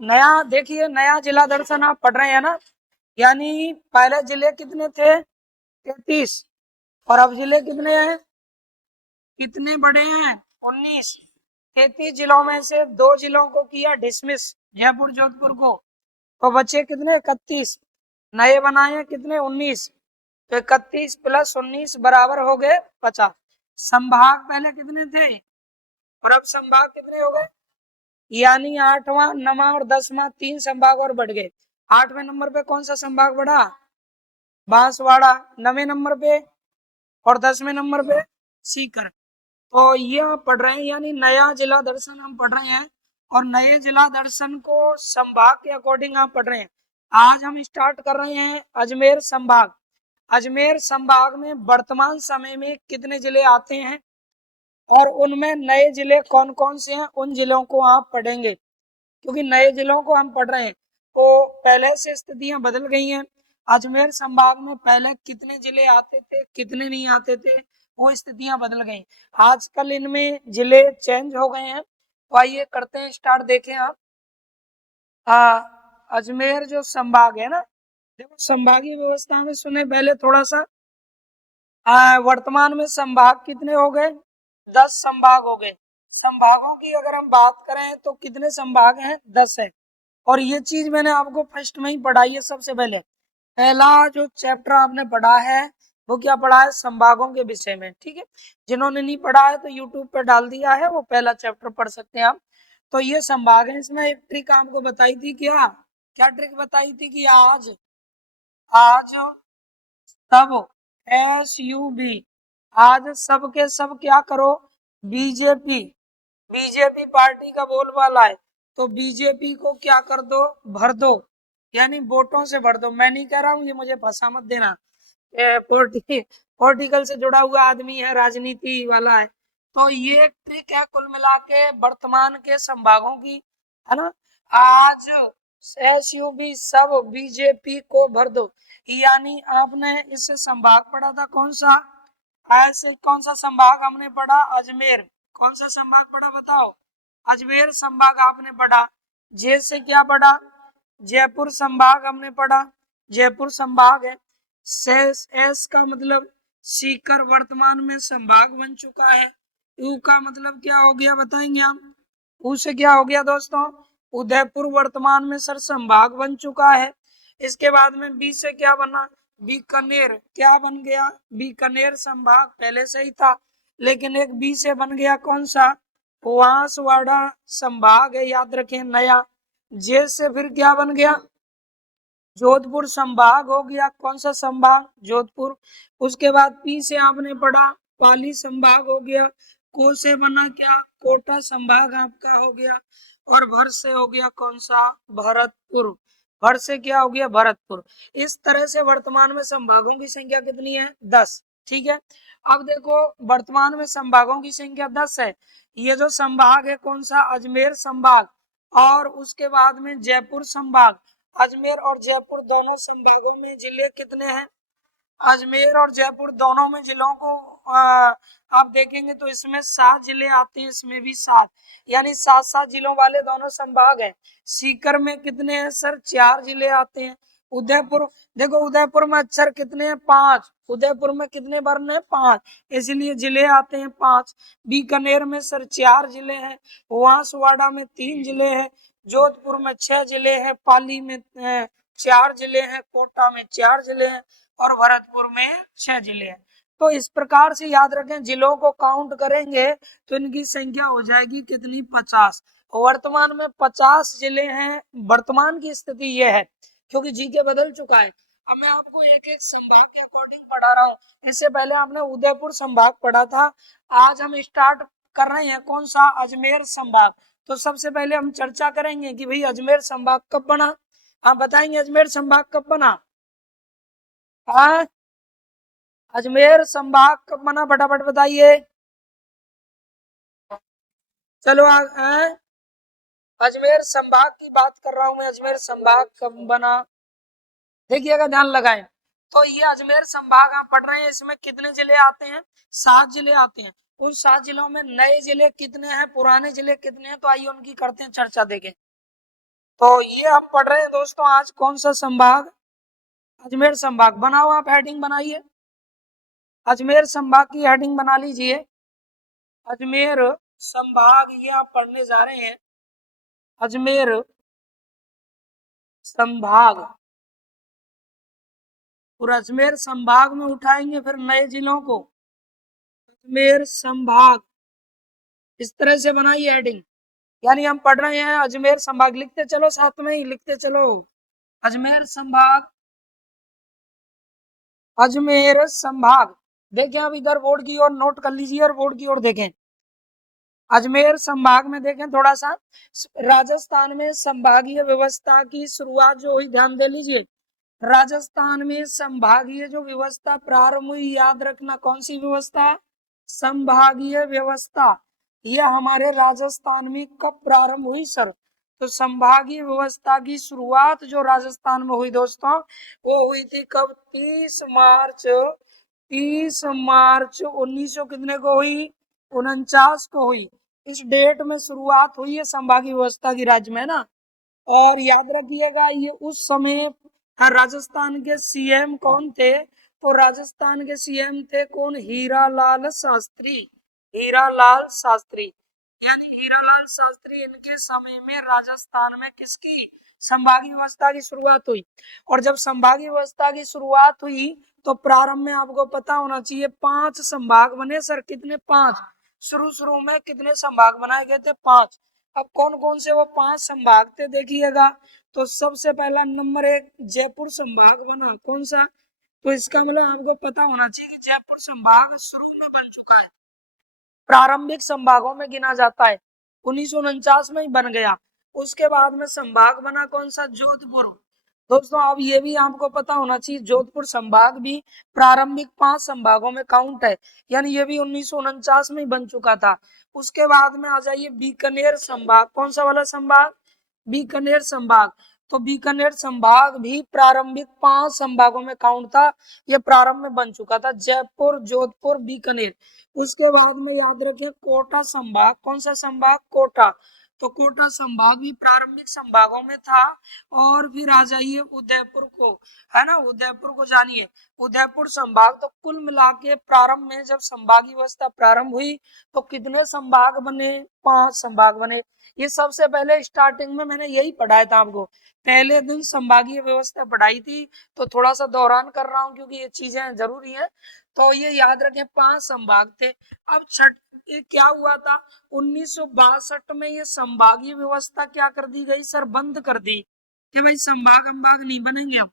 नया देखिए, नया जिला दर्शन आप पढ़ रहे हैं ना, यानी पहले जिले कितने थे? 33। और अब जिले कितने हैं? कितने बड़े हैं? 19। 33 जिलों में से 2 जिलों को किया डिसमिस, जयपुर जोधपुर को, तो बचे कितने? 31। नए बनाए हैं कितने? 19। तो 31 प्लस 19 बराबर हो गए 50। संभाग पहले कितने थे और अब संभाग कितने हो गए? यानी 8वां, 9वां और 10वां 3 संभाग और बढ़ गए। 8वें नंबर पे कौन सा संभाग बढ़ा? बांसवाड़ा। 9वें नंबर पे और 10वें नंबर पे सीकर। तो ये आप पढ़ रहे हैं, यानी नया जिला दर्शन हम पढ़ रहे हैं, और नए जिला दर्शन को संभाग के अकॉर्डिंग आप पढ़ रहे हैं। आज हम स्टार्ट कर रहे हैं अजमेर संभाग। अजमेर संभाग में वर्तमान समय में कितने जिले आते हैं और उनमें नए जिले कौन कौन से हैं, उन जिलों को आप पढ़ेंगे, क्योंकि नए जिलों को हम पढ़ रहे हैं। तो पहले से स्थितियां बदल गई हैं। अजमेर संभाग में पहले कितने जिले आते थे, कितने नहीं आते थे, वो स्थितियां बदल गई। आजकल इनमें जिले चेंज हो गए हैं। तो आइए करते हैं स्टार्ट। देखें आप, अजमेर जो संभाग है ना, देखो संभागीय व्यवस्था में सुने पहले थोड़ा सा। वर्तमान में संभाग कितने हो गए? 10 संभाग हो गए। संभागों की अगर हम बात करें तो कितने संभाग हैं? 10 है। और ये चीज मैंने आपको फर्स्ट में ही पढ़ाई है। सबसे पहले पहला जो चैप्टर आपने पढ़ा है वो क्या पढ़ा है? संभागों के विषय में। ठीक है, जिन्होंने नहीं पढ़ा है तो यूट्यूब पे डाल दिया है, वो पहला चैप्टर पढ़ सकते हैं आप। तो ये संभाग है। इसमें एक ट्रिक आपको बताई थी, क्या क्या ट्रिक बताई थी? कि आज आज सब SUB, आज सब के सब क्या करो? बीजेपी। बीजेपी पार्टी का बोलबाला है, तो बीजेपी को क्या कर दो? भर दो, यानी वोटों से भर दो। मैं नहीं कह रहा हूँ, ये मुझे फंसा मत देना। पॉलिटिकल से जुड़ा हुआ आदमी है, राजनीति वाला है। तो ये एक ट्रिक है कुल मिला के वर्तमान के संभागों की, है ना। आज SUB सब बीजेपी को भर दो, यानी आपने इससे संभाग पढ़ा था कौन सा? ऐसे कौन सा संभाग हमने पढ़ा? अजमेर। कौन सा संभाग पढ़ा बताओ? अजमेर संभाग आपने पढ़ा। जे से क्या पढ़ा? जयपुर संभाग हमने पढ़ा। जयपुर संभाग है। शेष एस का मतलब सीकर वर्तमान में संभाग बन चुका है। यू का मतलब क्या हो गया बताएंगे हम? ऊ से क्या हो गया दोस्तों? उदयपुर वर्तमान में सर संभाग बन चुका है। इसके बाद में बी से क्या बना? बीकानेर। क्या बन गया? बीकानेर संभाग पहले से ही था, लेकिन एक बी से बन गया कौन सा? बांसवाड़ा संभाग है, याद रखें, नया। जे से फिर क्या बन गया? जोधपुर संभाग हो गया। कौन सा संभाग? जोधपुर। उसके बाद पी से आपने पढ़ा पाली संभाग हो गया। को से बना क्या? कोटा संभाग आपका हो गया। और भर से हो गया कौन सा? भरतपुर। भर से क्या हो गया? भरतपुर। इस तरह से वर्तमान में संभागों की संख्या कितनी है? 10। ठीक है, अब देखो वर्तमान में संभागों की संख्या 10 है। ये जो संभाग है कौन सा? अजमेर संभाग। और उसके बाद में जयपुर संभाग। अजमेर और जयपुर दोनों संभागों में जिले कितने हैं? अजमेर और जयपुर दोनों में जिलों को आप देखेंगे तो इसमें 7 जिले आते हैं, इसमें भी 7, यानी 7-7 जिलों वाले दोनों संभाग हैं। सीकर में कितने हैं सर? 4 जिले आते हैं। उदयपुर, देखो उदयपुर में अक्षर कितने हैं? 5। उदयपुर में कितने वर्ण हैं? 5, इसलिए जिले आते हैं 5। बीकानेर में सर 4 जिले हैं। बांसवाड़ा में 3 जिले हैं। जोधपुर में 6 जिले हैं। पाली में 4 जिले हैं। कोटा में 4 जिले हैं। और भरतपुर में 6 जिले हैं। तो इस प्रकार से याद रखें, जिलों को काउंट करेंगे तो इनकी संख्या हो जाएगी कितनी? 50। वर्तमान में 50 जिले हैं। वर्तमान की स्थिति यह है, क्योंकि जीके बदल चुका है। अब मैं आपको एक एक संभाग के अकॉर्डिंग पढ़ा रहा हूँ। इससे पहले आपने उदयपुर संभाग पढ़ा था। आज हम स्टार्ट कर रहे हैं कौन सा? अजमेर संभाग। तो सबसे पहले हम चर्चा करेंगे कि भाई अजमेर संभाग कब बना। आप बताएंगे अजमेर संभाग कब बना? हाँ, अजमेर संभाग कब बना? फटाफट बताइए। चलो अजमेर संभाग की बात कर रहा हूं मैं। अजमेर संभाग कब बना? देखिएगा, ध्यान लगाएं। तो ये अजमेर संभाग आप पढ़ रहे हैं, इसमें कितने जिले आते हैं? 7 जिले आते हैं। उन 7 जिलों में नए जिले कितने हैं, पुराने जिले कितने हैं? तो आइए उनकी करते हैं चर्चा। देखें, तो ये हम पढ़ रहे हैं दोस्तों आज कौन सा संभाग, अजमेर संभाग। बनाओ आप हेडिंग बनाइए, अजमेर संभाग की हेडिंग बना लीजिए, अजमेर संभाग ये आप पढ़ने जा रहे हैं, अजमेर संभाग। और अजमेर संभाग में उठाएंगे फिर नए जिलों को, अजमेर संभाग, इस तरह से बनाइए हेडिंग। यानी हम पढ़ रहे हैं अजमेर संभाग, लिखते चलो साथ में ही लिखते चलो, अजमेर संभाग, अजमेर संभाग। देखें अब इधर बोर्ड की ओर नोट कर लीजिए और बोर्ड की ओर देखें। अजमेर संभाग में देखें थोड़ा सा, राजस्थान में संभागीय व्यवस्था की शुरुआत जो हुई, ध्यान दे लीजिए। राजस्थान में संभागीय जो व्यवस्था प्रारंभ हुई, याद रखना कौन सी व्यवस्था, संभागीय व्यवस्था। यह हमारे राजस्थान में कब प्रारंभ हुई सर? तो संभागीय व्यवस्था की शुरुआत जो राजस्थान में हुई दोस्तों, वो हुई थी कब? 30 मार्च 1900 कितने को हुई? 49 को हुई। इस डेट में शुरुआत हुई है संभागीय व्यवस्था की राज्य में, ना। और याद रखिएगा ये उस समय राजस्थान के सीएम कौन थे? तो राजस्थान के सीएम थे कौन? हीरालाल शास्त्री, हीरालाल शास्त्री। यानी हीरालाल शास्त्री, इनके समय में राजस्थान में किसकी संभागीय व्यवस्था की शुरुआत हुई। और जब संभागीय व्यवस्था की शुरुआत हुई तो प्रारंभ में आपको पता होना चाहिए 5 संभाग बने सर। कितने? 5। शुरू शुरू में कितने संभाग बनाए गए थे? 5। अब कौन कौन से वो 5 संभाग थे देखिएगा। तो सबसे पहला नंबर 1 जयपुर संभाग बना। कौन सा? तो इसका मतलब आपको पता होना चाहिए कि जयपुर संभाग शुरू में बन चुका है, प्रारंभिक संभागों में गिना जाता है, 1949 में ही बन गया। उसके बाद में संभाग बना कौन सा? जोधपुर। दोस्तों अब ये भी आपको पता होना चाहिए, जोधपुर संभाग भी प्रारंभिक 5 संभागों में काउंट है, यानी ये भी 1949 में ही बन चुका था। उसके बाद में आ जाइए बीकानेर संभाग। कौन सा वाला संभाग? बीकानेर संभाग। तो बीकानेर संभाग भी प्रारंभिक 5 संभागों में काउंट था, ये प्रारंभ में बन चुका था, जयपुर, जोधपुर, बीकानेर। उसके बाद में याद रखें कोटा संभाग। कौन सा संभाग? कोटा। तो कोटा संभाग भी प्रारंभिक संभागों में था। और फिर आ जाइए उदयपुर को, है ना, उदयपुर को जानिए, उदयपुर संभाग। तो कुल मिला के प्रारंभ में जब संभागीय व्यवस्था प्रारंभ हुई तो कितने संभाग बने? 5 संभाग बने। ये सबसे पहले स्टार्टिंग में मैंने यही पढ़ाया था आपको, पहले दिन संभागीय व्यवस्था पढ़ाई थी, तो थोड़ा सा दोहरान कर रहा हूँ क्योंकि ये चीजें जरूरी है। तो ये याद रखें 5 संभाग थे। अब ये क्या हुआ था? 1962 में ये संभागीय व्यवस्था क्या कर दी गई सर? बंद कर दी कि भाई संभाग अंभाग नहीं बनेंगे अब।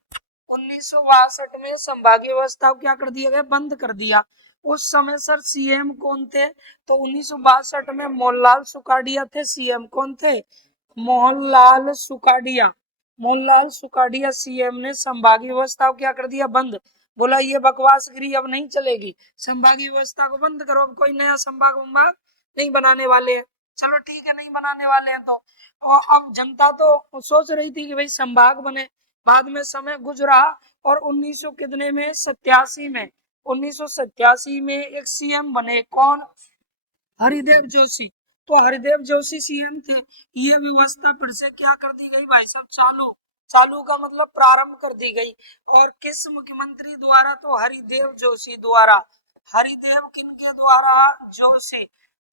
1962 में संभागीय व्यवस्था को क्या कर दिया गया? बंद कर दिया। उस समय सर सीएम कौन थे? तो 1962 में मोहनलाल सुखाड़िया थे सीएम। कौन थे? मोहनलाल सुखाड़िया। मोहनलाल सुखाड़िया सीएम ने संभागीय व्यवस्था को क्या कर दिया? बंद। बोला ये बकवासगिरी अब नहीं चलेगी, संभागीय व्यवस्था को बंद करो, अब कोई नया संभाग उम्भाग नहीं बनाने वाले हैं। चलो ठीक है, नहीं बनाने वाले हैं तो। और अब जनता तो सोच रही थी कि भाई संभाग बने। बाद में समय गुजरा और 1900 कितने में? 87 में, 1987 में एक सीएम बने। कौन? हरिदेव जोशी। तो हरिदेव जोशी सीएम थे। ये व्यवस्था फिर से क्या कर दी गई भाई साहब? चालू। चालू का मतलब प्रारंभ कर दी गई। और किस मुख्यमंत्री द्वारा? तो हरिदेव जोशी द्वारा। हरिदेव किनके द्वारा? जोशी।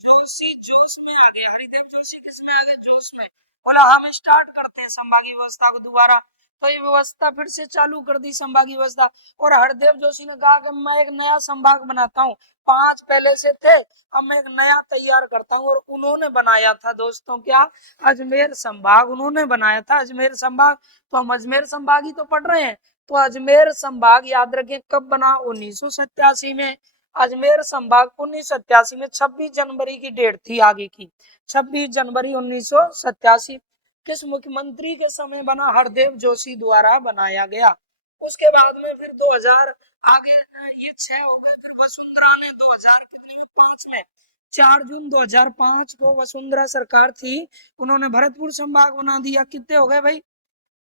जोशी जोश में आ गए, हरिदेव जोशी किस में आ गए? जोश में। बोला हम स्टार्ट करते हैं संभागीय व्यवस्था को दोबारा। तो ये व्यवस्था फिर से चालू कर दी संभागीय व्यवस्था। और हरदेव जोशी ने कहा कि मैं एक नया संभाग बनाता हूँ, 5 पहले से थे, अब मैं एक नया तैयार करता हूँ। और उन्होंने बनाया था दोस्तों क्या? अजमेर संभाग उन्होंने बनाया था, अजमेर संभाग। तो हम अजमेर संभाग ही तो पढ़ रहे हैं। तो अजमेर संभाग याद रखें कब बना? 1987 में। अजमेर संभाग 1987 में 26 जनवरी की डेट थी आगे की, 26 जनवरी 1987। किस मुख्यमंत्री के समय बना? हरदेव जोशी द्वारा बनाया गया। उसके बाद में फिर 2000 आगे, ये 6 हो गए। फिर वसुंधरा ने 2000 कितने में? 5 में, 4 जून 2005 को वसुंधरा सरकार थी, उन्होंने भरतपुर संभाग बना दिया। कितने हो गए भाई?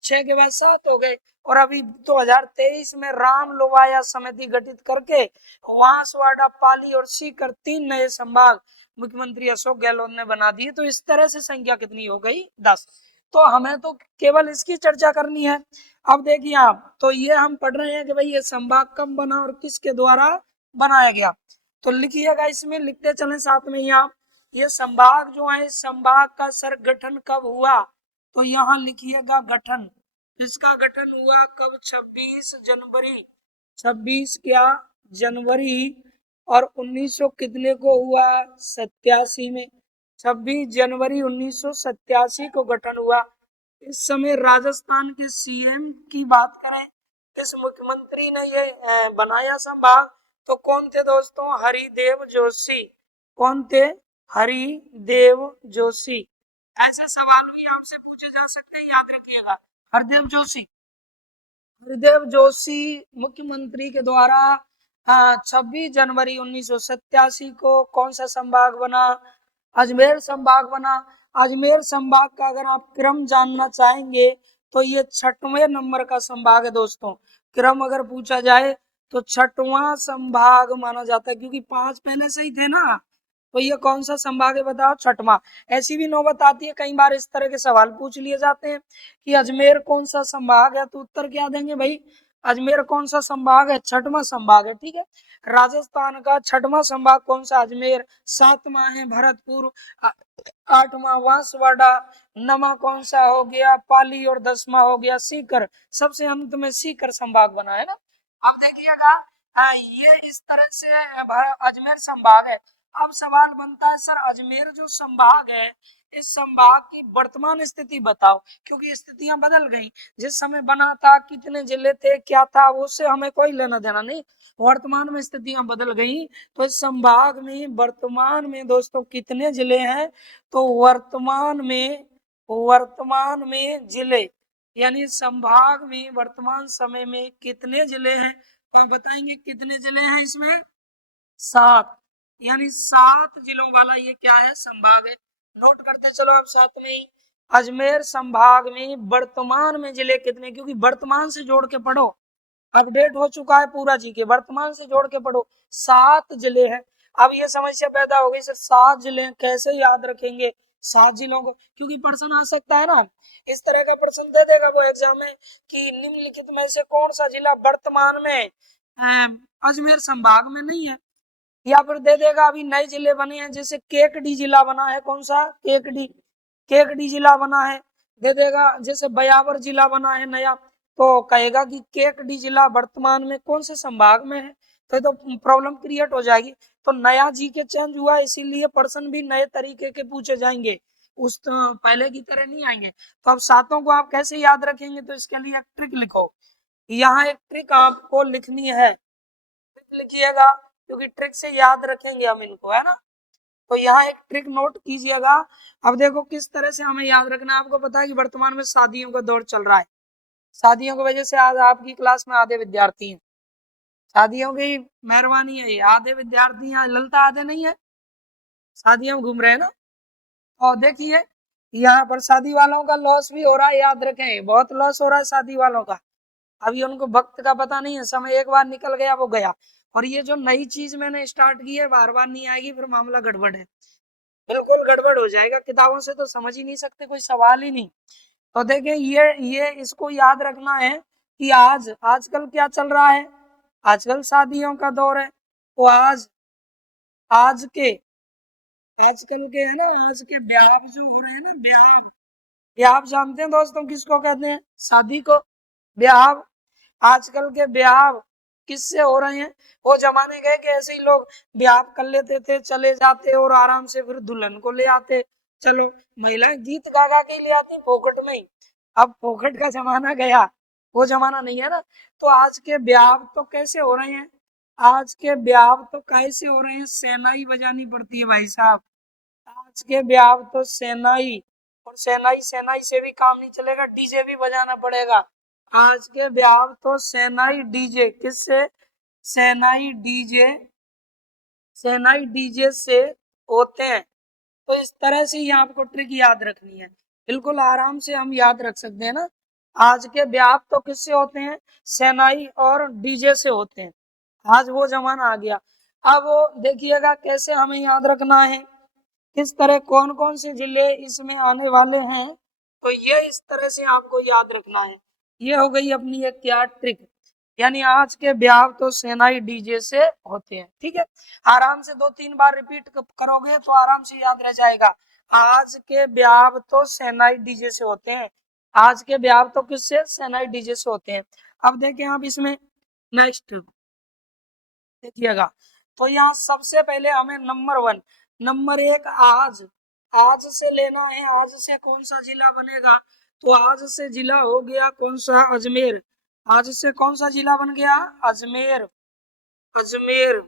6 के बाद 7 हो गए। और अभी 2023 में राम लोवाया समिति गठित करके वांसवाड़ा, पाली और सीकर 3 नए संभाग मुख्यमंत्री अशोक गहलोत ने बना दिए। तो इस तरह से संख्या कितनी हो गई? 10। तो हमें तो केवल इसकी चर्चा करनी है। अब देखिए आप, तो ये हम पढ़ रहे हैं कि भाई ये संभाग कब बना और किसके द्वारा बनाया गया। तो लिखिएगा, इसमें लिखते चलें साथ में ही आप। ये संभाग जो है, संभाग का सर गठन कब हुआ, तो यहाँ लिखिएगा गठन। इसका गठन हुआ कब, 26 जनवरी, 26 क्या जनवरी, और 1900 कितने को हुआ, 87 में। 26 जनवरी 1987 को गठन हुआ। इस समय राजस्थान के सीएम की बात करें, इस मुख्यमंत्री ने ये बनाया संभाग, तो कौन थे दोस्तों, हरिदेव जोशी। कौन थे, हरिदेव जोशी। ऐसे सवाल भी आपसे पूछे जा सकते हैं, याद रखिएगा। हरदेव जोशी, हरदेव जोशी मुख्यमंत्री के द्वारा 26 जनवरी 1987 को कौन सा संभाग बना, अजमेर संभाग बना। अजमेर संभाग का अगर आप क्रम जानना चाहेंगे तो ये 6वें नंबर का संभाग है दोस्तों। क्रम अगर पूछा जाए तो 6वां संभाग माना जाता है, क्योंकि 5 पहले से ही थे ना। तो ये कौन सा संभाग है बताओ, 6वां। ऐसी भी नौबत आती है, कई बार इस तरह के सवाल पूछ लिए जाते हैं कि अजमेर कौन सा संभाग है, तो उत्तर क्या देंगे भाई, अजमेर कौन सा संभाग है, 6वां संभाग है। ठीक है, राजस्थान का 6वां संभाग कौन सा, अजमेर। 7वां है भरतपुर, 8वां बांसवाड़ा, 9वां कौन सा हो गया पाली, और 10वां हो गया सीकर। सबसे अंत में सीकर संभाग बना है ना। अब देखिएगा, ये इस तरह से अजमेर संभाग है। अब सवाल बनता है, सर अजमेर जो संभाग है, इस संभाग की वर्तमान स्थिति बताओ, क्योंकि स्थितियां बदल गई। जिस समय बना था कितने जिले थे, क्या था, उससे हमें कोई लेना देना नहीं। वर्तमान में स्थितियां बदल गई, तो इस संभाग में वर्तमान में दोस्तों कितने जिले हैं, तो वर्तमान में जिले, यानी संभाग में वर्तमान समय में कितने जिले हैं, तो आप बताएंगे कितने जिले हैं इसमें, 7। यानी 7 जिलों वाला ये क्या है, संभाग है। नोट करते चलो अब साथ में ही। अजमेर संभाग में वर्तमान में जिले कितने, क्योंकि वर्तमान से जोड़ के पढ़ो, अपडेट हो चुका है पूरा जी के, वर्तमान से जोड़ के पढ़ो। 7 जिले हैं। अब ये समस्या पैदा हो गई, सर 7 जिले कैसे याद रखेंगे 7 जिलों को, क्योंकि प्रश्न आ सकता है ना, इस तरह का प्रश्न दे देगा वो एग्जाम में कि निम्नलिखित में से कौन सा जिला वर्तमान में अजमेर संभाग में नहीं है, या फिर दे देगा अभी नए जिले बने हैं, जैसे केकडी जिला बना है, कौन सा, केकडी, केकडी जिला बना है। दे देगा जैसे बयावर जिला बना है नया, तो कहेगा कि केकडी जिला वर्तमान में कौन से संभाग में है, तो प्रॉब्लम क्रिएट हो जाएगी। तो नया जी के चेंज हुआ, इसीलिए प्रश्न भी नए तरीके के पूछे जाएंगे, उस पहले की तरह नहीं आएंगे। तो अब 7 को आप कैसे याद रखेंगे, तो इसके लिए एक ट्रिक लिखो। यहाँ एक ट्रिक आपको लिखनी है, ट्रिक लिखिएगा, क्योंकि ट्रिक से याद रखेंगे हम इनको, है ना। तो यहाँ एक ट्रिक नोट कीजिएगा। अब देखो किस तरह से हमें याद रखना है। आपको पता है कि वर्तमान में शादियों का दौर चल रहा है, शादियों की वजह से आज आपकी क्लास में आधे विद्यार्थी हैं, शादियों की मेहरबानी है, ये आधे विद्यार्थी यहाँ ललता आधे नहीं है, शादियों में घूम रहे हैं ना। और देखिए यहाँ पर शादी वालों का लॉस भी हो रहा है, याद रखें, बहुत लॉस हो रहा है शादी वालों का। अभी उनको वक्त का पता नहीं है, समय एक बार निकल गया वो गया। और ये जो नई चीज मैंने स्टार्ट की है, बार बार नहीं आएगी, फिर मामला गड़बड़ है, बिल्कुल गड़बड़ हो जाएगा, किताबों से तो समझ ही नहीं सकते, कोई सवाल ही नहीं। तो देखिए ये इसको याद रखना है कि आजकल क्या चल रहा है, आजकल शादियों का दौर है। तो आज के आजकल के है ना, आज के ब्याह जो हो रहे हैं ना, ब्याह जानते हैं दोस्तों किसको कहते हैं, शादी को ब्याह। आजकल के ब्याह किससे हो रहे हैं, वो जमाने गए कि ऐसे ही लोग ब्याह कर लेते थे, चले जाते और आराम से फिर दुल्हन को ले आते। चलो महिलाएं गीत गा गा के ले आती फोकट में ही, अब फोकट का जमाना गया, वो जमाना नहीं है ना। तो आज के ब्याह तो कैसे हो रहे हैं, आज के ब्याह तो कैसे हो रहे हैं, शहनाई बजानी पड़ती है भाई साहब। आज के ब्याह तो शहनाई, और शहनाई से भी काम नहीं चलेगा, डीजे भी बजाना पड़ेगा। आज के ब्याह तो शहनाई डीजे, किससे, शहनाई डीजे से होते हैं। तो इस तरह से ही आपको ट्रिक याद रखनी है, बिल्कुल आराम से हम याद रख सकते हैं ना। आज के ब्याह तो किससे होते हैं, शहनाई और डीजे से होते हैं। आज वो जमाना आ गया। अब देखिएगा कैसे हमें याद रखना है, किस तरह कौन कौन से जिले इसमें आने वाले हैं। तो ये इस तरह से आपको याद रखना है। ये हो गई अपनी एक क्या ट्रिक, यानी आज के ब्याह तो सेनाई डीजे से होते हैं। ठीक है, आराम से 2-3 बार रिपीट करोगे तो आराम से याद रह जाएगा। आज के ब्याह तो सेनाई डीजे से होते हैं। आज के ब्याह तो किससे? सेनाई डीजे से होते हैं। अब देखें आप इसमें नेक्स्ट देखिएगा, तो यहाँ सबसे पहले हमें नंबर 1, नंबर 1 आज, आज से लेना है। आज से कौन सा जिला बनेगा? तो आज से जिला हो गया कौन सा? अजमेर। आज से कौन सा जिला बन गया? अजमेर। अजमेर,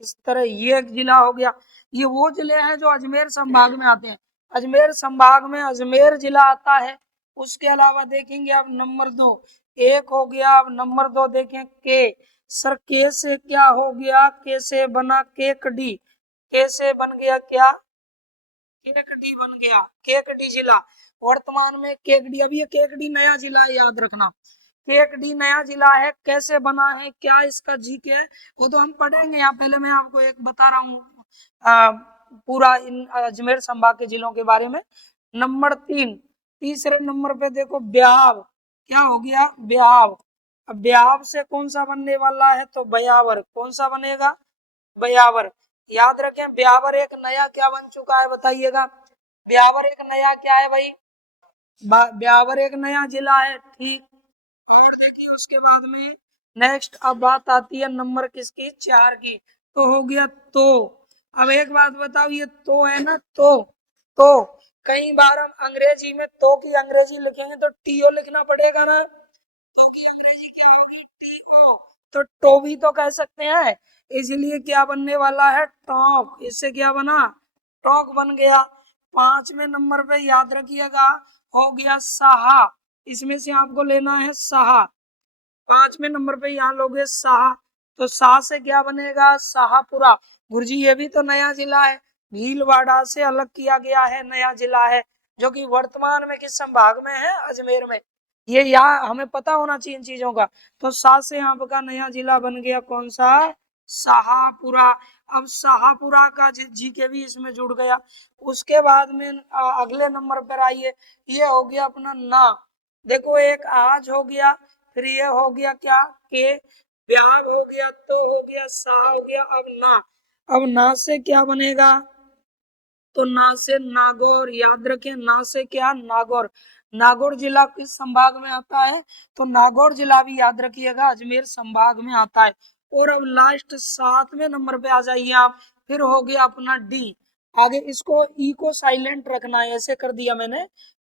इस तरह ये एक जिला हो गया। ये वो जिले हैं जो अजमेर संभाग में आते हैं। अजमेर संभाग में अजमेर जिला आता है। उसके अलावा देखेंगे अब नंबर 2, एक हो गया। अब नंबर 2 देखें के, सर के से क्या हो गया? के से बना केकडी। के से बन गया क्या? केकडी बन गया, केकडी जिला। वर्तमान में केकडी, अभी ये केकडी नया जिला है, याद रखना। केकडी नया जिला है। कैसे बना है, क्या इसका जीके है, वो तो हम पढ़ेंगे। यहाँ पहले मैं आपको एक बता रहा हूँ पूरा इन अजमेर संभाग के जिलों के बारे में। नंबर 3, तीसरे नंबर पे देखो ब्याव। क्या हो गया? ब्याव। अब ब्याव से कौन सा बनने वाला है? तो बयावर। कौन सा बनेगा? बयावर। याद रखें, ब्यावर एक नया क्या बन चुका है, बताइएगा। ब्यावर एक नया क्या है भाई? ब्यावर एक नया जिला है। ठीक, और देखिए उसके बाद में नेक्स्ट अब बात आती है नंबर किसकी? 4 की। तो हो गया तो। अब एक बात बताओ, ये तो है ना, तो कई बार हम अंग्रेजी में तो की अंग्रेजी लिखेंगे तो टीओ लिखना पड़ेगा ना, तो की अंग्रेजी क्या होगी? टीओ। तो टो भी तो कह सकते हैं, इसलिए क्या बनने वाला है? टॉक। इससे क्या बना? टॉक बन गया। 5वें नंबर पे याद रखिएगा हो गया साहा। इसमें से आपको लेना है साहा। 5वें नंबर पे यहाँ लोगे साहा। तो साह से क्या बनेगा? शाहपुरा। गुरुजी ये भी तो नया जिला है, भीलवाड़ा से अलग किया गया है, नया जिला है, जो कि वर्तमान में किस संभाग में है? अजमेर में। ये यहाँ हमें पता होना चाहिए इन चीजों का। तो साह से आपका नया जिला बन गया कौन सा? शाहपुरा। अब शाहपुरा का जी के भी इसमें जुड़ गया। उसके बाद में अगले नंबर पर आइए, ये हो गया अपना ना। देखो एक आज हो गया, फिर ये हो गया क्या? के। ब्याह हो गया, तो हो गया, सा हो गया। अब ना, अब ना से क्या बनेगा? तो ना से नागौर। याद रखें, ना से क्या? नागौर। नागौर जिला किस संभाग में आता है? तो नागौर जिला भी याद रखिएगा अजमेर संभाग में आता है। और अब लास्ट 7वें नंबर पे आ जाइए आप, फिर हो गया अपना डी। आगे इसको ई को साइलेंट रखना है, ऐसे कर दिया मैंने,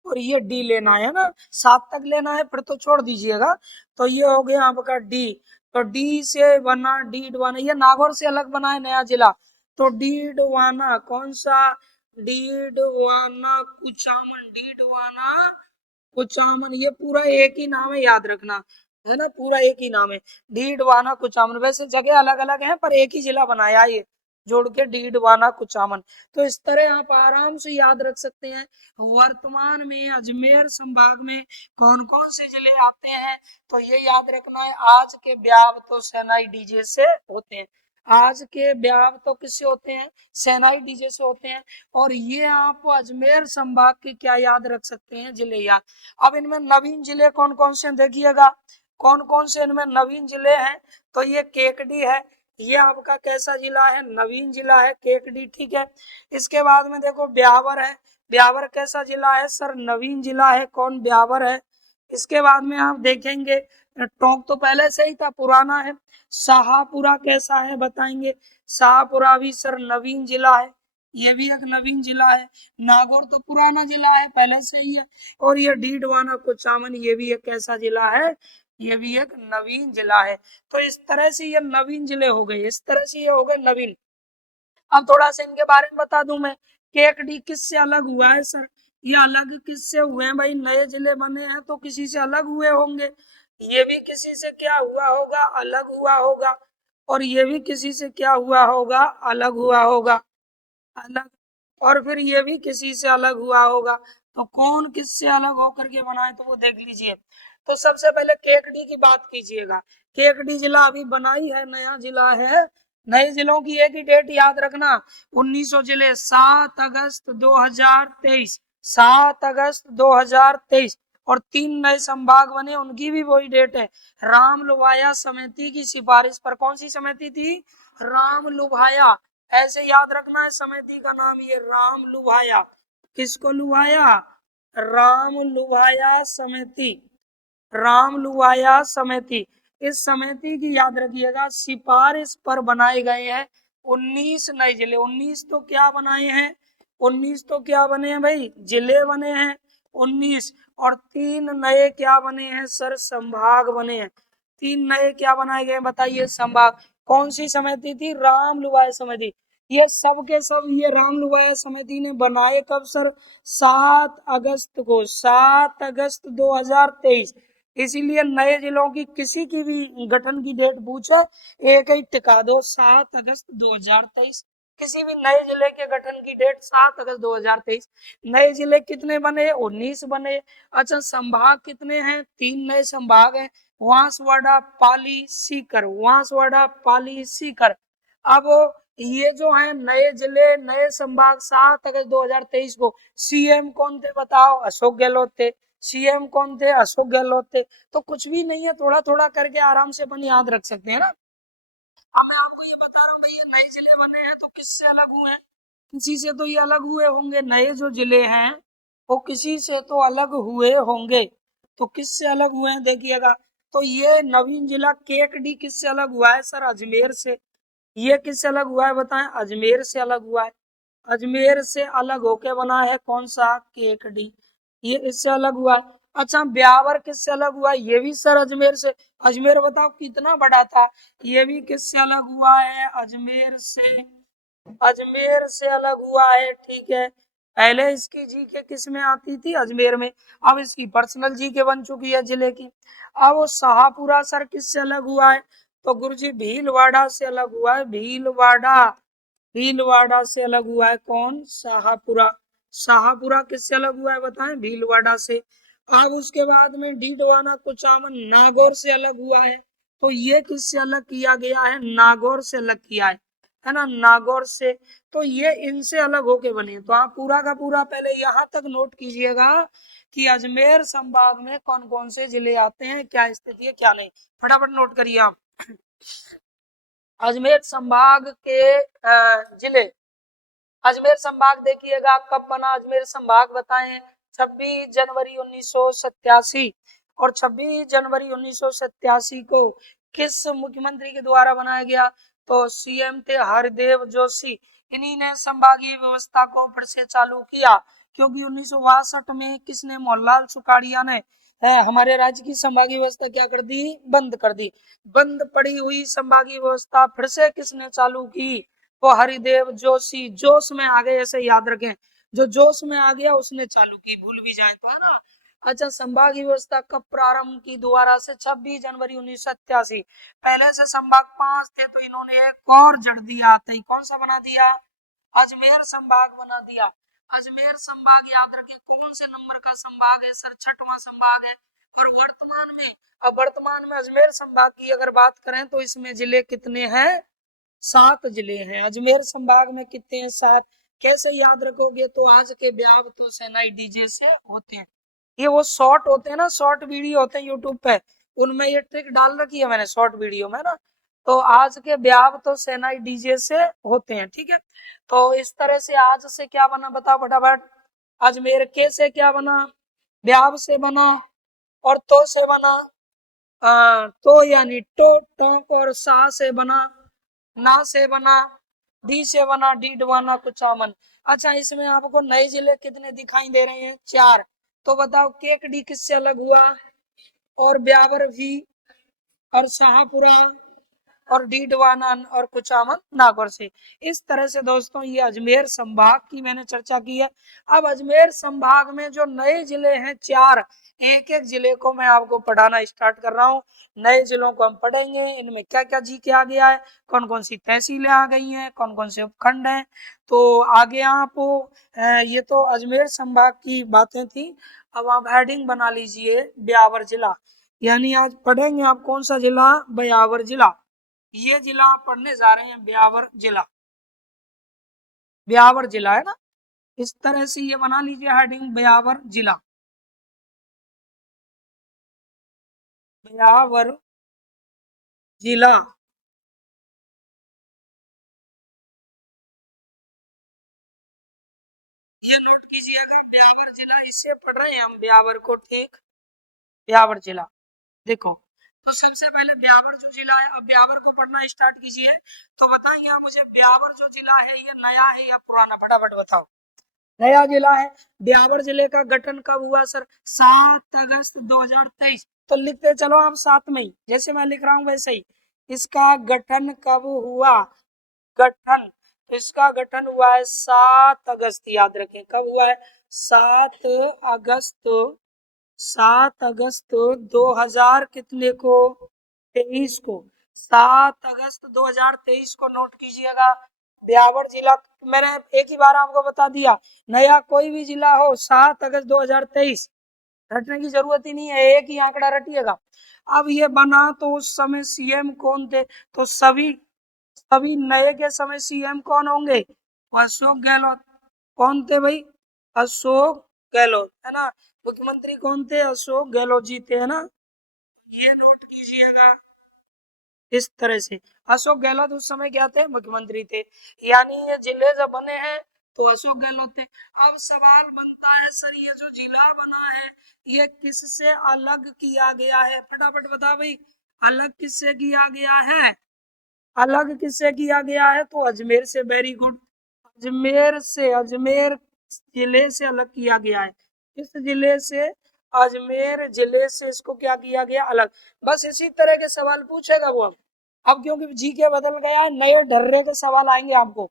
और ये डी लेना है ना, 7 तक लेना है, फिर तो छोड़ दीजिएगा। तो ये हो गया आपका डी। तो डी से बना डीडवाना, ये नागौर से अलग बना है नया जिला। तो डीडवाना कौन सा? डीडवाना कुचामन। डीडवाना कुचामन, ये पूरा एक ही नाम है, याद रखना है ना, पूरा एक ही नाम है, डीडवाना कुचामन। वैसे जगह अलग अलग है पर एक ही जिला बनाया ये जोड़ के, डीडवाना कुचामन। तो इस तरह आप आराम से याद रख सकते हैं वर्तमान में अजमेर संभाग में कौन कौन से जिले आते हैं। तो ये याद रखना है, आज के ब्याह तो सेनाई डीजे से होते हैं। आज के ब्याह तो किससे होते हैं? सेनाई डीजे से होते हैं। और ये आप अजमेर संभाग के क्या याद रख सकते हैं? जिले याद। अब इनमें नवीन जिले कौन कौन से देखिएगा, कौन कौन से इनमें नवीन जिले हैं। तो ये केकडी है, ये आपका कैसा जिला है? नवीन जिला है, केकडी। ठीक है, इसके बाद में देखो ब्यावर है। ब्यावर कैसा जिला है? सर नवीन जिला है। कौन? ब्यावर है। इसके बाद में आप देखेंगे टोंक तो पहले से ही था, पुराना है। शाहपुरा कैसा है बताएंगे? शाहपुरा भी सर नवीन जिला है, ये भी एक नवीन जिला है। नागौर तो पुराना जिला है, पहले से ही है। और ये डीडवाना कुचामन, ये भी एक कैसा जिला है? ये भी एक नवीन जिला है। तो इस तरह से ये नवीन जिले हो गए, इस तरह से ये हो गए नवीन। अब थोड़ा सा इनके बारे में बता दूं मैं, केकडी किससे अलग हुआ है सर? ये अलग किससे हुए हैं भाई? नए जिले बने हैं तो किसी से अलग हुए होंगे। ये भी किसी से क्या हुआ होगा? अलग हुआ होगा। और ये भी किसी से क्या हुआ होगा? अलग हुआ होगा। अलग, और फिर ये भी किसी से अलग हुआ होगा। तो कौन किससे अलग होकर के बनाए, तो वो देख लीजिए। तो सबसे पहले केकडी की बात कीजिएगा। केकडी जिला अभी बना ही है, नया जिला है। नए जिलों की एक ही डेट याद रखना, 1900 जिले, 7 अगस्त 2023। 7 अगस्त 2023। और 3 नए संभाग बने, उनकी भी वही डेट है। राम लुभाया समिति की सिफारिश पर, कौन सी समिति थी? राम लुभाया। ऐसे याद रखना है समिति का नाम, ये राम लुभाया। किसको लुभाया? राम लुभाया समिति। राम लुभाया समिति। इस समिति की याद रखिएगा सिफारिश पर बनाए गए हैं 19 नए जिले। 19 तो क्या बनाए हैं? 19 तो क्या बने हैं भाई? जिले बने हैं 19। और 3 नए क्या बने हैं सर? संभाग बने हैं। 3 नए क्या बनाए गए बताइए? संभाग। कौन सी समिति थी? राम लुभाया समिति। ये सब के सब ये राम लुभाया समिति ने बनाए कब सर? 7 अगस्त को, 7 अगस्त 2023। इसीलिए नए जिलों की किसी की भी गठन की डेट पूछे, एक ही टिका दो, 7 अगस्त 2023। किसी भी नए जिले के गठन की डेट 7 अगस्त 2023। नए जिले कितने बने? 19 बने। अच्छा, संभाग कितने हैं? 3 नए संभाग हैं, बांसवाड़ा, पाली, सीकर। बांसवाड़ा, पाली, सीकर। अब ये जो है नए जिले, नए संभाग 7 अगस्त 2023 को सीएम कौन थे बताओ? अशोक गहलोत थे। सीएम कौन थे? अशोक गहलोत थे। तो कुछ भी नहीं है, थोड़ा थोड़ा करके आराम से अपन याद रख सकते हैं ना। अब मैं आपको ये बता रहा हूँ भाई, ये नए जिले बने हैं तो किससे अलग हुए हैं? किसी से तो ये अलग हुए होंगे। नए जो जिले हैं वो किसी से तो अलग हुए होंगे। तो किससे अलग हुए हैं देखिएगा। तो ये नवीन जिला केकडी किससे अलग हुआ है सर? अजमेर से। ये किससे अलग हुआ है बताएं? अजमेर से अलग हुआ है। अजमेर से अलग होके बना है कौन सा? केकडी। ये इससे अलग हुआ है। अच्छा, ब्यावर किससे अलग हुआ है? ये भी सर अजमेर से। अजमेर बताओ कितना बड़ा था। ये भी किससे अलग हुआ है? अजमेर से। अजमेर से अलग हुआ है, ठीक है। पहले इसकी जीके किस में आती थी? अजमेर में। अब इसकी पर्सनल जीके बन चुकी है जिले की। अब वो शाहपुरा सर किससे अलग हुआ है? तो गुरुजी भीलवाड़ा से अलग हुआ है। भीलवाड़ा। भीलवाड़ा से अलग हुआ है कौन? शाहपुरा। शाहपुरा किससे अलग हुआ है बताएं? भीलवाड़ा से। अब उसके बाद में डीडवाना कुचामन नागौर से अलग हुआ है। तो ये किससे अलग किया गया है? नागौर से अलग किया है ना, नागौर से। तो ये इनसे अलग होके बने। तो आप पूरा का पूरा पहले यहाँ तक नोट कीजिएगा कि अजमेर संभाग में कौन कौन से जिले आते हैं, क्या स्थिति है क्या नहीं। फटाफट नोट करिए आप। अजमेर संभाग के जिले। अजमेर संभाग देखिएगा कब बना अजमेर संभाग बताएं? 26 जनवरी 1987। और 26 जनवरी 1987 को किस मुख्यमंत्री के द्वारा बनाया गया? तो सीएम थे हरदेव जोशी। इन्हीं ने संभागीय व्यवस्था को फिर से चालू किया, क्योंकि 1962 में किसने? मोहनलाल सुखाड़िया ने हमारे राज्य की संभागीय व्यवस्था क्या कर दी? बंद कर दी। बंद पड़ी हुई संभागीय व्यवस्था फिर से किसने चालू की? वो हरिदेव जोशी। जोश में आ गए, ऐसे याद रखें। जो जोश में आ गया उसने चालू की, भूल भी जाए तो, है ना। अच्छा, संभागीय व्यवस्था कब प्रारंभ की दोबारा से? 26 जनवरी 1987। पहले से संभाग 5 थे, तो इन्होंने एक और जड़ दिया। तो कौन सा बना दिया? अजमेर संभाग बना दिया। अजमेर संभाग याद रखें कौन से नंबर का संभाग है सर? 6वां संभाग है। और वर्तमान में, अब वर्तमान में अजमेर संभाग की अगर बात करें तो इसमें जिले कितने हैं? 7 जिले हैं। अजमेर संभाग में कितने हैं? 7। कैसे याद रखोगे? तो आज के ब्याह तो सेनाई डीजे से होते हैं। ये वो शॉर्ट होते हैं ना, शॉर्ट वीडियो होते हैं यूट्यूब पे, उनमें ये ट्रिक डाल रखी है मैंने शॉर्ट वीडियो में ना। तो आज के ब्याह तो सेनाई डीजे से होते हैं, ठीक है। तो इस तरह से आज से क्या बना बताओ फटाफट। अजमेर के से क्या बना? ब्याह से बना। और तो से बना। तो यानी टोंक और सा से बना। ना से बना। डी से बना डीडवाना कुचामन। अच्छा, इसमें आपको नए जिले कितने दिखाई दे रहे हैं? 4। तो बताओ केकडी किससे अलग हुआ? और ब्यावर भी। और शाहपुरा। और डीडवाना और कुचामन नागौर से। इस तरह से दोस्तों ये अजमेर संभाग की मैंने चर्चा की है। अब अजमेर संभाग में जो नए जिले हैं 4, एक एक जिले को मैं आपको पढ़ाना स्टार्ट कर रहा हूँ। नए जिलों को हम पढ़ेंगे, इनमें क्या क्या जी के आ गया है, कौन कौन सी तहसीलें आ गई हैं, कौन कौन से उपखंड हैं। तो आगे आप ये तो अजमेर संभाग की बातें थी। अब आप हेडिंग बना लीजिए ब्यावर जिला। यानी आज पढ़ेंगे आप कौन सा जिला? ब्यावर जिला। ये जिला आप पढ़ने जा रहे हैं ब्यावर जिला। ब्यावर जिला है ना। इस तरह से ये बना लीजिए हेडिंग, ब्यावर जिला, ब्यावर जिला। ये नोट कीजिएगा, ब्यावर जिला, इससे पढ़ रहे हैं हम ब्यावर को, ठीक, ब्यावर जिला। देखो, तो सबसे पहले ब्यावर जो जिला है, अब ब्यावर को पढ़ना स्टार्ट कीजिए। तो बताइए आप मुझे, ब्यावर जो जिला है ये नया है या पुराना, फटाफट बताओ। नया जिला है। ब्यावर जिले का गठन कब हुआ सर? 7 अगस्त 2023। तो लिखते चलो आप 7 मई, जैसे मैं लिख रहा हूँ वैसे ही। इसका गठन कब हुआ? गठन, तो इसका गठन हुआ है 7 अगस्त, याद रखें कब हुआ है? 7 अगस्त, 7 अगस्त 2000 कितने को? 23 को। 7 अगस्त 2023 को नोट कीजिएगा। ब्यावर जिला, मैंने एक ही बार आपको बता दिया, नया कोई भी जिला हो 7 अगस्त 2023, रटने की जरूरत ही नहीं है, एक ही आंकड़ा रटिएगा। अब ये बना तो उस समय सीएम कौन थे? तो सभी सभी नए के समय सीएम कौन होंगे? अशोक गहलोत। कौन थे भाई? अशोक गहलोत, है ना। मुख्यमंत्री कौन थे? अशोक गहलोत जी थे, है ना। ये नोट कीजिएगा इस तरह से। अशोक गहलोत उस समय क्या थे? मुख्यमंत्री थे। यानी ये जिले जब बने हैं तो अशोक गहलोत थे। अब सवाल बनता है सर, ये जो जिला बना है ये किससे अलग किया गया है? फटाफट बता भाई, अलग किससे किया गया है? अलग किससे किया गया है? तो अजमेर से, वेरी गुड। अजमेर से, अजमेर जिले से अलग किया गया है। इस जिले से, अजमेर जिले से इसको क्या किया गया? अलग। बस इसी तरह के सवाल पूछेगा वो। अब क्योंकि जीके बदल गया है, नए ढर्रे के सवाल आएंगे आपको,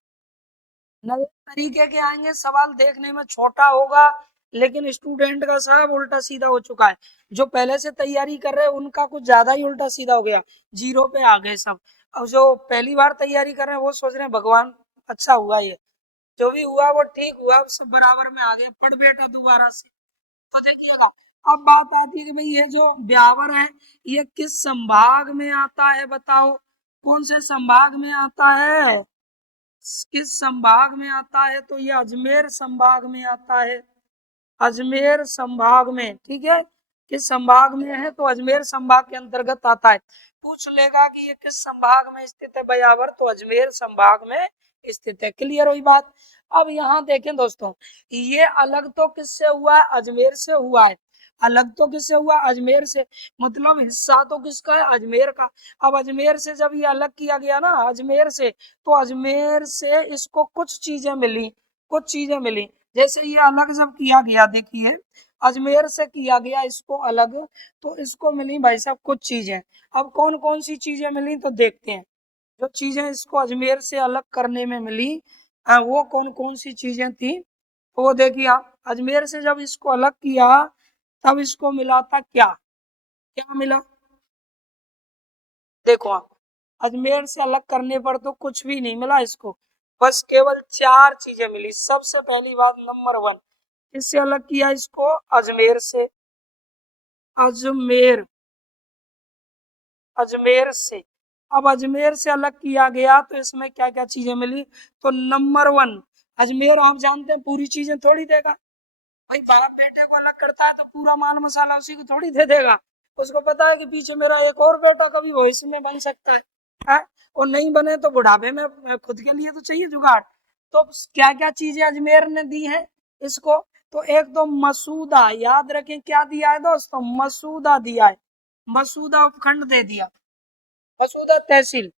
नए तरीके के आएंगे सवाल, देखने में छोटा होगा लेकिन स्टूडेंट का सब उल्टा सीधा हो चुका है। जो पहले से तैयारी कर रहे हैं उनका कुछ ज्यादा ही उल्टा सीधा हो गया, जीरो पे आ गए सब। अब जो पहली बार तैयारी कर रहे हैं वो सोच रहे हैं भगवान अच्छा हुआ, ये जो भी हुआ वो ठीक हुआ, सब बराबर में आ गए, पढ़ बेटा दोबारा से। तो देखिएगा, अब बात आती है कि भाई ये जो ब्यावर है ये किस संभाग में आता है, बताओ कौन से संभाग में आता है? किस संभाग में आता है? तो ये अजमेर संभाग में आता है, अजमेर संभाग में, ठीक है। किस संभाग में है? तो अजमेर संभाग के अंतर्गत आता है। पूछ लेगा कि ये किस संभाग में स्थित है ब्यावर, तो अजमेर संभाग में स्थित है। क्लियर हुई बात? अब यहाँ देखें दोस्तों, ये अलग तो किससे हुआ है? अजमेर से हुआ है। अलग तो किससे हुआ? अजमेर से। मतलब हिस्सा तो किसका है? अजमेर का। अब अजमेर से जब ये अलग किया गया ना, अजमेर से, तो अजमेर से इसको कुछ चीजें मिली, कुछ चीजें मिली। जैसे ये अलग जब किया गया, देखिए अजमेर से किया गया इसको अलग, तो इसको मिली भाई साहब कुछ चीजें। अब कौन कौन सी चीजें मिली तो देखते हैं। जो चीजें इसको अजमेर से अलग करने में मिली, वो कौन कौन सी चीजें थी, तो वो देखिए आप, अजमेर से जब इसको अलग किया तब इसको मिला था क्या? क्या मिला? देखो आप, अजमेर से अलग करने पर तो कुछ भी नहीं मिला इसको, बस केवल 4 चीजें मिली। सबसे पहली बात, नंबर 1, इससे अलग किया इसको अजमेर से, अजमेर, अजमेर से। अब अजमेर से अलग किया गया तो इसमें क्या क्या चीजें मिली? तो नंबर 1, अजमेर आप जानते हैं पूरी चीजें थोड़ी देगा, भाई बाप बेटे को अलग करता है तो पूरा माल मसाला उसी को थोड़ी दे देगा। उसको पता है कि पीछे मेरा एक और बेटा कभी भविष्य में बन सकता है? और नहीं बने तो बुढ़ापे में खुद के लिए तो चाहिए जुगाड़। तो क्या क्या चीजें अजमेर ने दी है इसको? तो एक तो मसूदा, याद रखें क्या दिया है दोस्तों? मसूदा दिया है, मसूदा उपखंड दे दिया, मसूदा तहसील,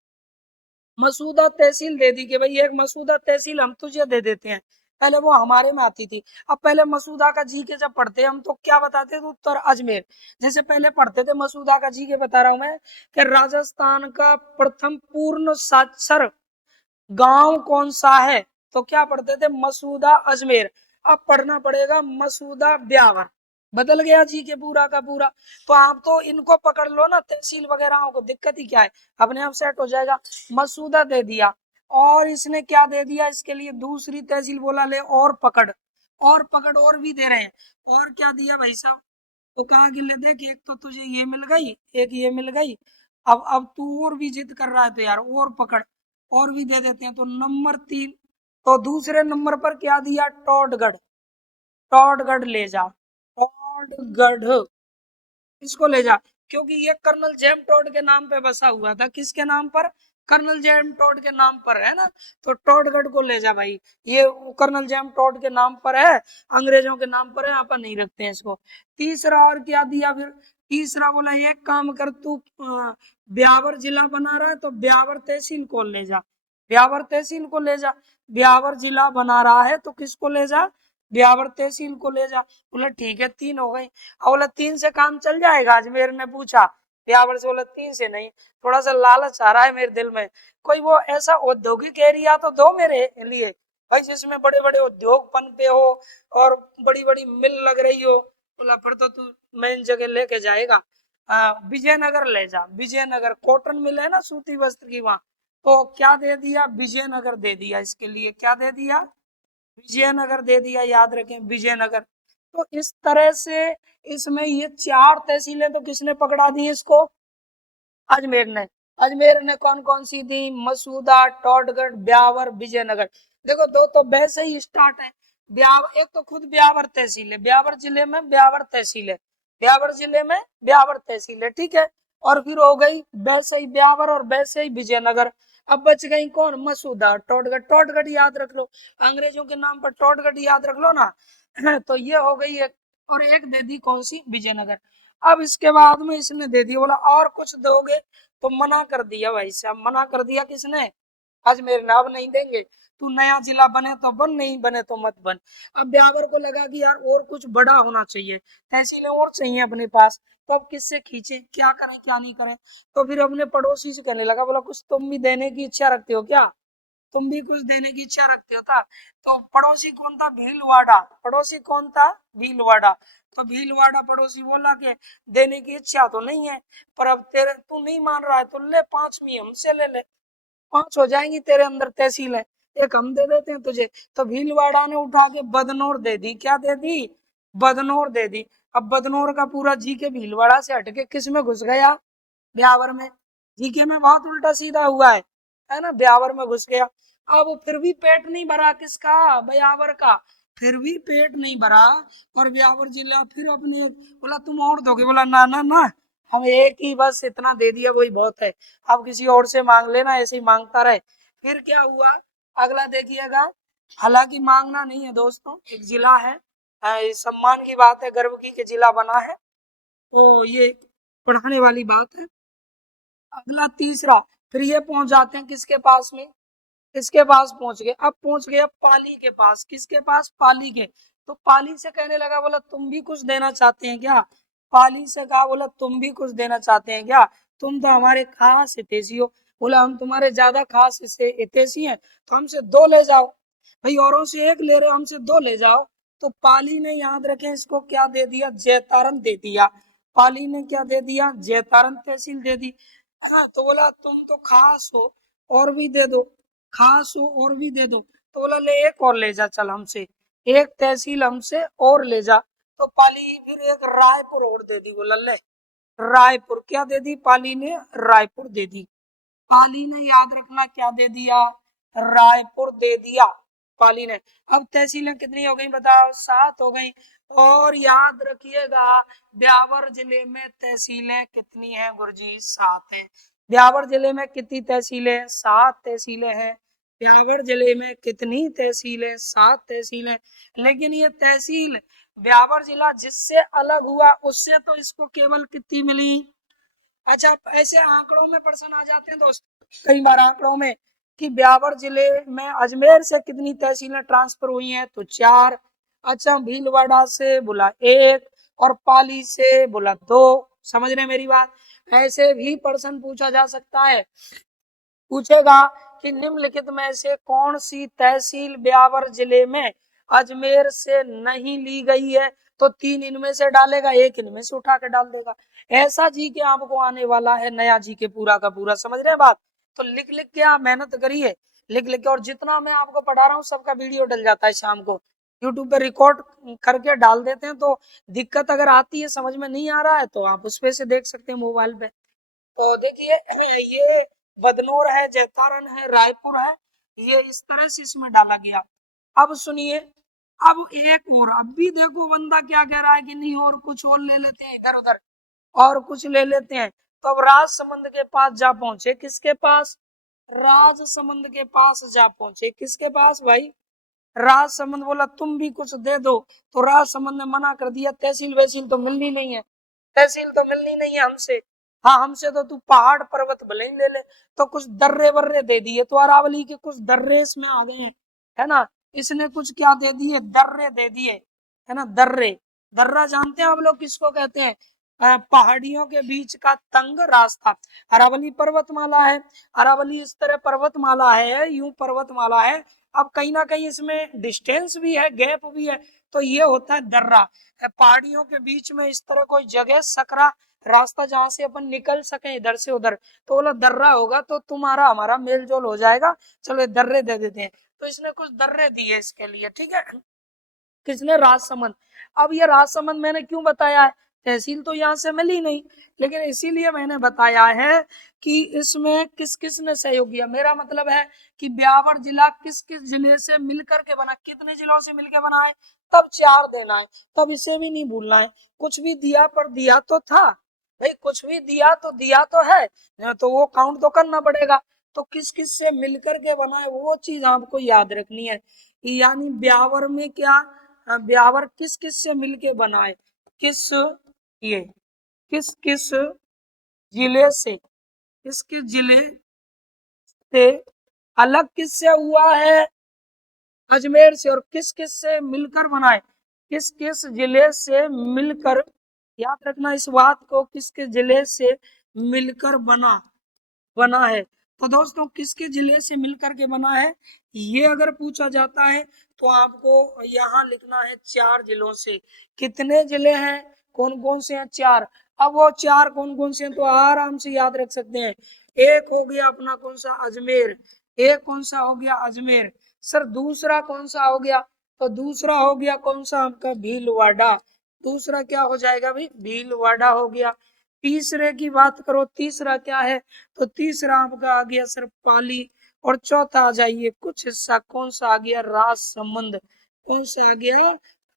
मसूदा तहसील दे दी कि भाई एक मसूदा तहसील हम तुझे दे देते हैं। पहले वो हमारे में आती थी। अब पहले मसूदा का जी के जब पढ़ते हम तो क्या बताते थे? उत्तर अजमेर। जैसे पहले पढ़ते थे मसूदा का जी के, बता रहा हूं मैं, कि राजस्थान का प्रथम पूर्ण साक्षर गांव कौन सा है? तो क्या पढ़ते थे? मसूदा अजमेर। अब पढ़ना पड़ेगा मसूदा ब्यावर। बदल गया जी के पूरा का पूरा। तो आप तो इनको पकड़ लो ना, तहसील वगैरह को, दिक्कत ही क्या है, अपने आप सेट हो जाएगा। मसूदा दे दिया, और इसने क्या दे दिया इसके लिए? दूसरी तहसील बोला ले, और पकड़, और पकड़ और भी दे रहे हैं। और क्या दिया भाई साहब? तो कहा कि ले देख, एक तो तुझे ये मिल गई, एक ये मिल गई, अब तू और भी जिद कर रहा है तो यार और पकड़, और भी दे देते हैं। तो नंबर 3, तो दूसरे नंबर पर क्या दिया, टोडगढ़, टोडगढ़ ले जा, टोडगढ़ इसको ले जा, क्योंकि ये कर्नल जेम टोड के नाम पे बसा हुआ था। किसके नाम पर, कर्नल जेम टोड के नाम पर, है ना। तो टोडगढ़ को ले जा भाई, ये कर्नल जेम टोड के नाम पर है, अंग्रेजों के नाम पर है, यहाँ पर नहीं रखते हैं इसको। तीसरा और क्या दिया फिर, तीसरा बोला एक काम कर तू, ब्यावर जिला बना रहा है तो ब्यावर तहसील को ले जा, ब्यावर तहसील को ले जा, ब्यावर जिला बना रहा है तो किसको ले जा, ब्यावर तहसील को ले जा। बोला ठीक है, 3 हो गई। अब बोला 3 से काम चल जाएगा, अजमेर ने पूछा, ब्यावर से बोला 3 से नहीं, थोड़ा सा लालच आ रहा है मेरे दिल में, कोई वो ऐसा औद्योगिक एरिया तो दो मेरे लिए भाई, जिसमें बड़े बड़े उद्योग पनपे हो और बड़ी बड़ी मिल लग रही हो। बोला फिर तो तू मेन जगह लेके जाएगा, विजयनगर ले जा, विजयनगर कॉटन मिल है ना, सूती वस्त्र की वहां, तो क्या दे दिया, विजयनगर दे दिया, इसके लिए क्या दे दिया, विजयनगर दे दिया, याद रखें विजयनगर। तो इस तरह से इसमें ये 4 तहसीलें तो किसने पकड़ा दी इसको, अजमेर ने। अजमेर ने कौन कौन सी दी, मसूदा, टोडगढ़, ब्यावर, विजयनगर। देखो दो तो वैसे ही स्टार्ट है, ब्यावर, एक तो खुद ब्यावर तहसील है, ब्यावर जिले में ब्यावर तहसील है, ब्यावर जिले में ब्यावर तहसील है, ठीक है। और फिर हो गई वैसे ही ब्यावर और वैसे ही विजयनगर। अब बच गई कौन, मसूदा, टोडगढ़, टोडगढ़ याद रख लो, अंग्रेजों के नाम पर टोडगढ़ याद रख लो ना। तो ये हो गई एक, और एक दे दी कौन सी, विजयनगर। अब इसके बाद में इसने दे दिया, बोला और कुछ दोगे, तो मना कर दिया भाई साहब, मना कर दिया किसने, अजमेर ने, अब नहीं देंगे, तू नया जिला बने तो बन, नहीं बने तो मत बन। अब ब्यावर को लगा कि यार और कुछ बड़ा होना चाहिए, तहसीलें और चाहिए अपने पास, तो अब किससे खींचे, क्या करें क्या नहीं करें। तो फिर अपने पड़ोसी से कहने लगा, बोला कुछ तुम भी देने की इच्छा रखते हो क्या, तुम भी कुछ देने की इच्छा रखते हो था। तो पड़ोसी कौन था, भीलवाड़ा, पड़ोसी कौन था, भीलवाड़ा। तो भीलवाड़ा पड़ोसी बोला कि देने की इच्छा तो नहीं है, पर अब तेरे तू नहीं मान रहा है तो ले 5वीं हमसे ले ले, 5 हो जाएंगी तेरे अंदर तहसील है, एक हम दे देते हैं तुझे। तो भीलवाड़ा ने उठा के बदनौर दे दी, क्या दे दी, बदनौर दे दी। अब बदनौर का पूरा जी के भीलवाड़ा से हटके किस में घुस गया, ब्यावर में, जीके में बहुत उल्टा सीधा हुआ है ना, ब्यावर में घुस गया। अब फिर भी पेट नहीं भरा किसका, ब्यावर का, फिर भी पेट नहीं भरा, और ब्यावर जिला फिर अपने, बोला तुम और दोगे, बोला ना ना ना, हम एक ही बस इतना दे दिया वही बहुत है, अब किसी और से मांग लेना, ऐसे ही मांगता रहे। फिर क्या हुआ, अगला देखिएगा, हालांकि मांगना नहीं है दोस्तों, एक जिला है, सम्मान की बात है, गर्व की कि जिला बना है, तो ये पढ़ाने वाली बात है। अगला तीसरा, फिर ये पहुंच जाते हैं किसके पास में, किसके पास पहुंच गए, अब पहुंच गए पाली के पास, किसके पास, पाली के। तो पाली से कहने लगा, बोला तुम भी कुछ देना चाहते हैं क्या, पाली से कहा, बोला तुम भी कुछ देना चाहते हैं क्या, तुम तो हमारे खास हितैषी हो। बोला हम तुम्हारे ज्यादा खास हितैषी हैं, तो हमसे 2 ले जाओ, भाई औरों से 1 ले रहे हो, हमसे 2 ले जाओ। तो पाली ने, याद रखें, इसको क्या दे दिया, जैतारण दे दिया, पाली ने क्या दे दिया, जैतारण तहसील दे दी। हाँ, तो बोला तुम तो खास हो, और भी दे दो, खास हो और भी दे दो। तो बोला ले एक और ले जा, चल हमसे एक तहसील हमसे और ले जा। तो पाली फिर एक रायपुर और दे दी, बोला ले रायपुर, क्या दे दी, पाली ने रायपुर दे दी, पाली ने, याद रखना क्या दे दिया, रायपुर दे दिया पाली ने। अब तहसीलें कितनी हो गई बताओ, 7 हो गई। और याद रखिएगा, ब्यावर जिले में तहसीलें कितनी हैं गुरुजी, 7 हैं। ब्यावर जिले में कितनी तहसीलें, 7 तहसीलें हैं। ब्यावर जिले में कितनी तहसीलें, 7 तहसीलें। लेकिन ये तहसील ब्यावर जिला जिससे अलग हुआ, उससे तो इसको केवल कितनी मिली। अच्छा, ऐसे आंकड़ों में प्रश्न आ जाते हैं दोस्त, कई बार आंकड़ों में, कि ब्यावर जिले में अजमेर से कितनी तहसीलें ट्रांसफर हुई हैं, तो 4। अच्छा, भीलवाड़ा से बोला 1, और पाली से बोला 2। समझ रहे मेरी बात, ऐसे भी प्रश्न पूछा जा सकता है। पूछेगा कि निम्नलिखित में से कौन सी तहसील ब्यावर जिले में अजमेर से नहीं ली गई है, तो 3 इनमें से डालेगा, 1 इनमें से उठा के डाल देगा। ऐसा जी के आपको आने वाला है नया जी के पूरा का पूरा, समझ रहे हैं बात। तो लिख लिख के आप मेहनत करिए, लिख लिख के, और जितना मैं आपको पढ़ा रहा हूँ सबका वीडियो डल जाता है शाम को, यूट्यूब पे रिकॉर्ड करके डाल देते हैं। तो दिक्कत अगर आती है, समझ में नहीं आ रहा है, तो आप उस पे से देख सकते हैं मोबाइल पे। तो देखिए, ये बदनौर है, जैतारण है, रायपुर है, ये इस तरह से इसमें डाला गया। अब सुनिए, अब एक और, अब भी देखो बंदा क्या कह रहा है कि नहीं और कुछ और ले लेते हैं इधर उधर, और कुछ ले लेते हैं। तो अब राजसमंद के पास जा पहुंचे, किसके पास? राजसमंद के पास जा पहुंचे, किसके पास भाई? राजसमंद बोला तुम भी कुछ दे दो, तो राजसमंद ने मना कर दिया, तहसील वहसील तो मिलनी नहीं है, तहसील तो मिलनी नहीं है हमसे। हाँ, हमसे तो तू पहाड़ पर्वत भले ही ले ले। तो कुछ दर्रे वर्रे दे दिए, तो अरावली के कुछ दर्रे इसमें आ गए हैं, है ना। इसने कुछ क्या दे दिए? दर्रे दे दिए, है ना। दर्रे, दर्रा जानते हैं आप लोग किसको कहते हैं? पहाड़ियों के बीच का तंग रास्ता। अरावली पर्वतमाला है, अरावली इस तरह पर्वतमाला है, यूं पर्वतमाला है। अब कहीं ना कहीं इसमें डिस्टेंस भी है, गैप भी है, तो ये होता है दर्रा। पहाड़ियों के बीच में इस तरह कोई जगह, सकरा रास्ता जहां से अपन निकल सके इधर से उधर, तो बोला दर्रा होगा तो तुम्हारा हमारा मेल जोल हो जाएगा, चलो ये दर्रे दे देते हैं। तो इसने कुछ दर्रे दिए इसके लिए, ठीक है। किसने? राजसमंद। अब ये राजसमंद मैंने क्यों बताया है? तहसील तो यहाँ से मिली नहीं, लेकिन इसीलिए मैंने बताया है कि इसमें किस किस ने सहयोग किया। मेरा मतलब है कि ब्यावर जिला किस किस जिले से मिलकर के बना, कितने जिलों से मिलकर बना है, तब 4 देना है, तब इसे भी नहीं भूलना है। कुछ भी दिया पर दिया तो था भाई, कुछ भी दिया तो है, तो वो काउंट तो करना पड़ेगा। तो किस किस से मिलकर के बना है वो चीज आपको याद रखनी है। यानी ब्यावर में क्या, ब्यावर किस किस से मिलके बना है, किस, ये किस किस जिले से, किस किस जिले से अलग किससे हुआ है? अजमेर से। और किस किस से मिलकर बना है? किस किस जिले से मिलकर, याद रखना इस बात को, किस किस जिले से मिलकर बना बना है। तो दोस्तों किसके जिले से मिलकर के बना है, ये अगर पूछा जाता है तो आपको यहाँ लिखना है 4 जिलों से। कितने जिले हैं, कौन कौन से हैं? 4। अब वो 4 कौन कौन से हैं तो आराम से याद रख सकते हैं। एक हो गया अपना कौन सा? अजमेर। एक कौन सा हो गया? अजमेर। सर दूसरा कौन सा हो गया? तो दूसरा हो गया कौन सा आपका? भीलवाड़ा। दूसरा क्या हो जाएगा भाई? भीलवाड़ा हो गया। तीसरे की बात करो, तीसरा क्या है? तो तीसरा आपका आ गया सर पाली। और चौथा आ जाइए कुछ हिस्सा, कौन सा आ गया? राजसमंद। कौन सा आ गया?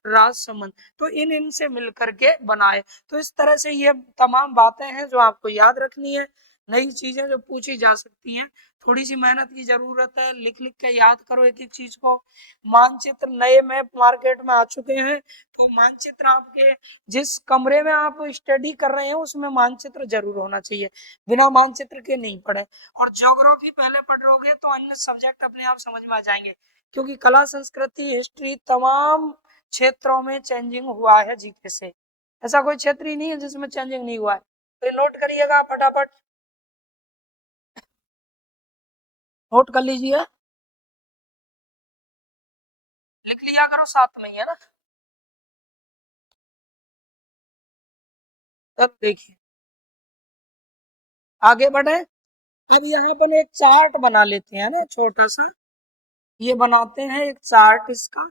राजसमंद। तो इन इनसे मिलकर के बनाए। तो इस तरह से ये तमाम बातें हैं जो आपको याद रखनी है, नई चीजें जो पूछी जा सकती हैं। थोड़ी सी मेहनत की जरूरत है, लिख लिख के याद करो एक एक चीज को। मानचित्र नए मैप मार्केट में आ चुके हैं, तो मानचित्र आपके जिस कमरे में आप स्टडी कर रहे हैं उसमें मानचित्र जरूर होना चाहिए, बिना मानचित्र के नहीं पढ़े। और ज्योग्राफी पहले पढ़ लोगे तो अन्य सब्जेक्ट अपने आप समझ में आ जाएंगे, क्योंकि कला संस्कृति हिस्ट्री तमाम क्षेत्रों में चेंजिंग हुआ है जीके से। ऐसा कोई क्षेत्र ही नहीं है जिसमें चेंजिंग नहीं हुआ है। तो नोट करिएगा फटाफट, नोट कर लीजिए, लिख लिया करो साथ में ही, है ना। तब देखिए आगे बढ़े। अब यहाँ पर एक चार्ट बना लेते हैं ना, छोटा सा ये बनाते हैं एक चार्ट इसका।